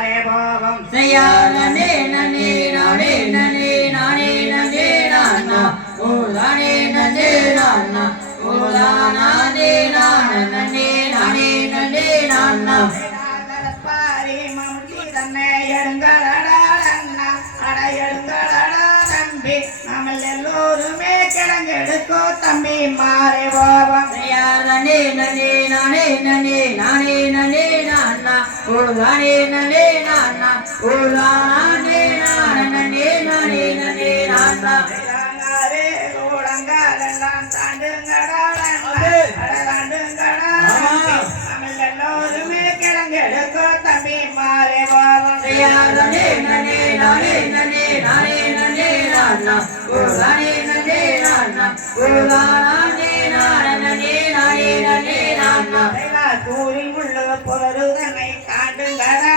மாறே போகும் நனே நனே நானே நனே நானே நனே நானா ஓ நானே நனே நானா ஓ நானே நானே நானே நனே நானா பாரி மம்டி தன்னை எடுங்களடா அண்ணா அட எடுங்களடா தம்பி நம்ம எல்லோருமே கிடங்கெடுக்கோ தம்பி மாறே போவோம் நனே நனே நானே நனே நானே நனே நானா ஓ நானே நனே நானா ஓ நானே நானே நானே நனே நானா கூடங்காலெல்லாம் தாண்டுங்கடா தாண்டுங்கடா நம்ம எல்லோருமே கிடங்கெடுக்கோ தம்பி மாறே போவோம் நனே நனே நானே நனே நானே நனே நானா ஓ நானே நனே நானா ஓ நானே நானே நானே நனே நானா கூறி உள்ள பொருதனை தாண்டுங்கடா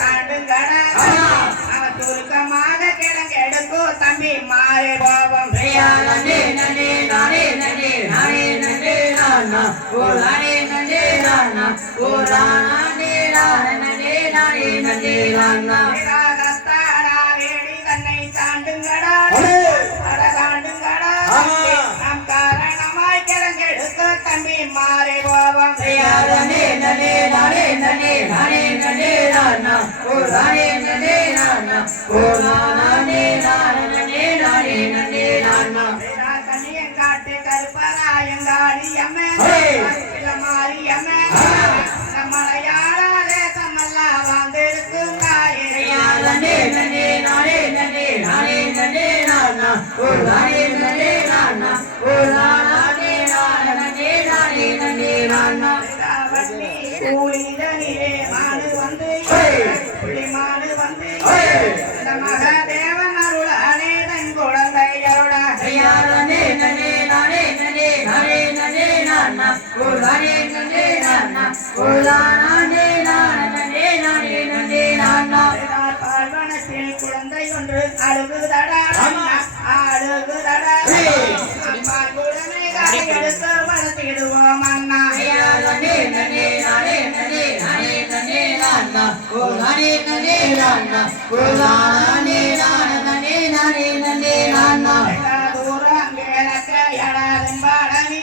தாண்டுங்கடா அவன் சுருக்கமாக கிடங்கெடுக்கோ தம்பி மாறே போவோம் நனே நனே நானே நனே நானே நனே நானா ஓ நானே நனே நானா ஓ நானே நானே நானே நனே நானா வேடி தன்னை தாண்டுங்கடா தாண்டுங்கடா நம் காரணமாய் கிடங்கெடுக்கோ தம்பி மாறே போவோம் நனே நனே நானே நனே நானே நனே நானா ஓ நானே நனே நானா ஓ நானே நானே நானே நனே நானா கண்ணியங்காட்டு கருப்பராயங்காடியம்மே மாரியம்மே மலையாள தேசமெல்லாம் வந்திருக்கும் நனே நனே நானே நனே நானே நனே நானா ஓ நானே நனே நானா ஓ நானே நானே நானே நனே நானா கூலிதனிலே மாடு வந்து புள்ளி மாடு வந்து மகாதேவன் அருள் அநேதன் குழந்தையோட நனே நனே நானே நனே நானே நனே நானா ஓ நானே நனே நானா ஓ நானே நானே நானே நனே நானா பால்வனத்தில் குழந்தை ஒன்று அழுகுதடா அழுகுதடா அம்மா குழந்தை எடுத்து வளர்த்திடுவோம் அண்ணா நனே நனே நானே நனே நானே நனே நானா ஓ நானே நனே நானா ஓ நானே நானே நானே நனே நானா தூரம் கேளக்க எடாதன் பாடனி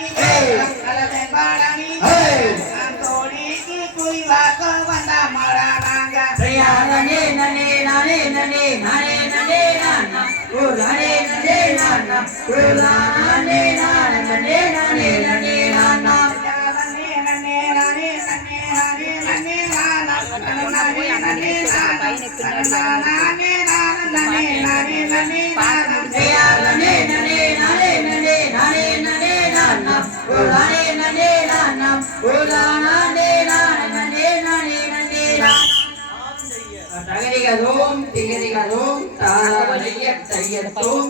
அலதன் பாடனி தோணிக்கு குறிவாக்க வந்த மழை நாங்க நனே நனே நானே நனே நானே நனே நானா ஓ நானே நனே நானா ஓ நானே நானே நானே நனே நானா நனே நனே நானே நனே நானே நனே நானா ஓ நானே நனே நானா ஓ நானே நானே நானே நனே நானா தகரிகதோம் திகரிகதோம் தாரவலிய தையத்தோம்